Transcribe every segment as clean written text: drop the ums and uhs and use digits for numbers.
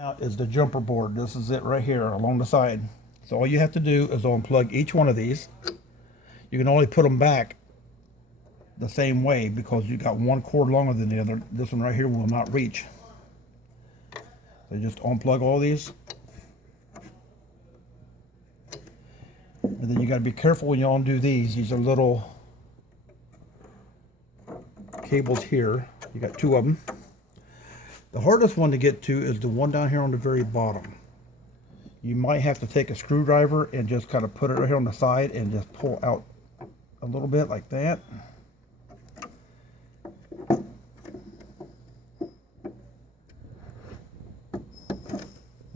Now is the jumper board. This is it right here along the side. So all you have to do is unplug each one of these. You can only put them back the same way because you got one cord longer than the other. This one right here will not reach. So just unplug all these. And then you got to be careful when you undo these. These are little cables here. You got two of them. The hardest one to get to is the one down here on the very bottom. You might have to take a screwdriver and just kind of put it right here on the side and just pull out a little bit like that. And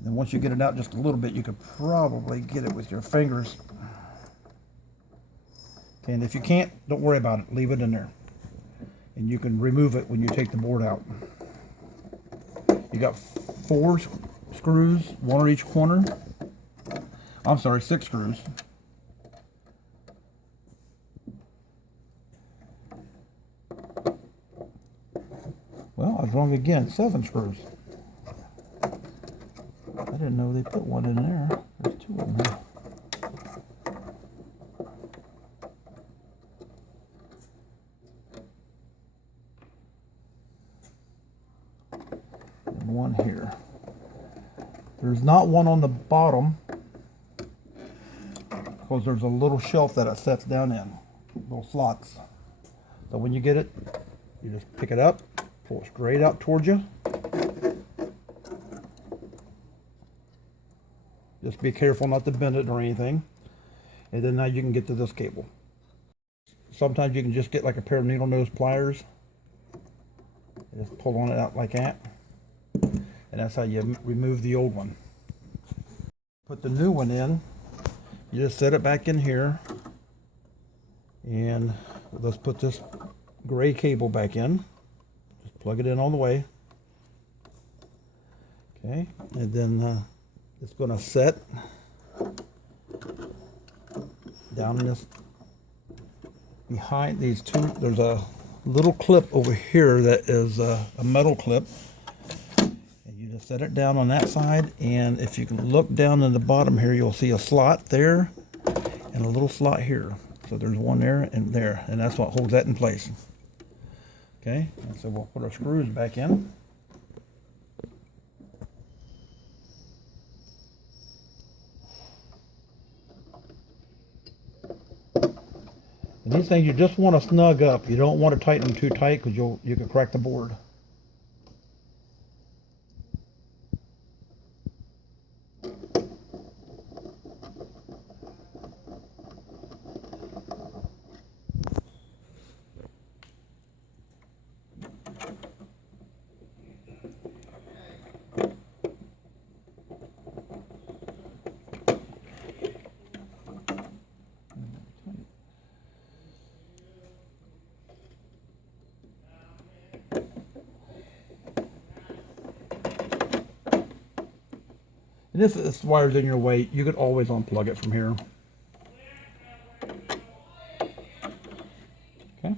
then once you get it out just a little bit, you could probably get it with your fingers. Okay, and if you can't, don't worry about it. Leave it in there. And you can remove it when you take the board out. You got 4 screws, 1 on each corner. I'm sorry, 6 screws. Well, I was wrong again, 7 screws. I didn't know they put one in there. There's 2 of them here. And 1 here. There's not one on the bottom because there's a little shelf that it sets down in, little slots. So when you get it, you just pick it up, pull it straight out towards you. Just be careful not to bend it or anything. And then now you can get to this cable. Sometimes you can just get like a pair of needle nose pliers. Just pull on it out like that. And that's how you remove the old one. Put the new one in. You just set it back in here. And let's put this gray cable back in. Just plug it in all the way. Okay, and then it's going to set down in this, behind these 2. There's a little clip over here that is a metal clip. And you just set it down on that side, and if you can look down in the bottom here, you'll see a slot there and a little slot here. So there's one there, and that's what holds that in place. Okay, and so we'll put our screws back in. And these things you just want to snug up. You don't want to tighten them too tight because you can crack the board. And if this wire's in your way, you could always unplug it from here. Okay.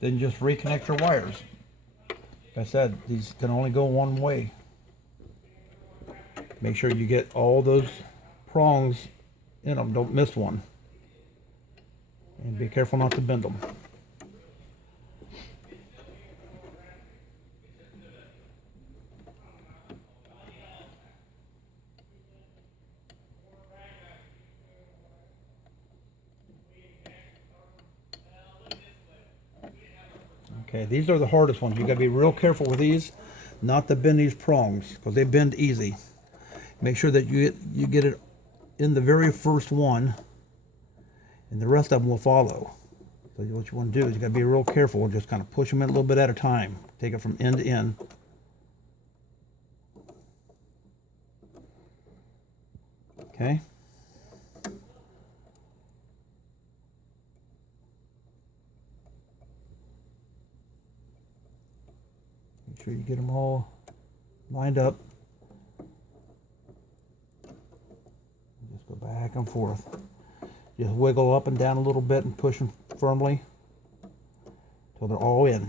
Then just reconnect your wires. Like I said, these can only go one way. Make sure you get all those prongs in them. Don't miss one. And be careful not to bend them. Okay, these are the hardest ones. You got to be real careful with these, not to bend these prongs because they bend easy. Make sure that you get it in the very first one, and the rest of them will follow. So what you want to do is you got to be real careful and just kind of push them in a little bit at a time. Take it from end to end. Okay. Make sure you get them all lined up. Just go back and forth. Just wiggle up and down a little bit and push them firmly till they're all in.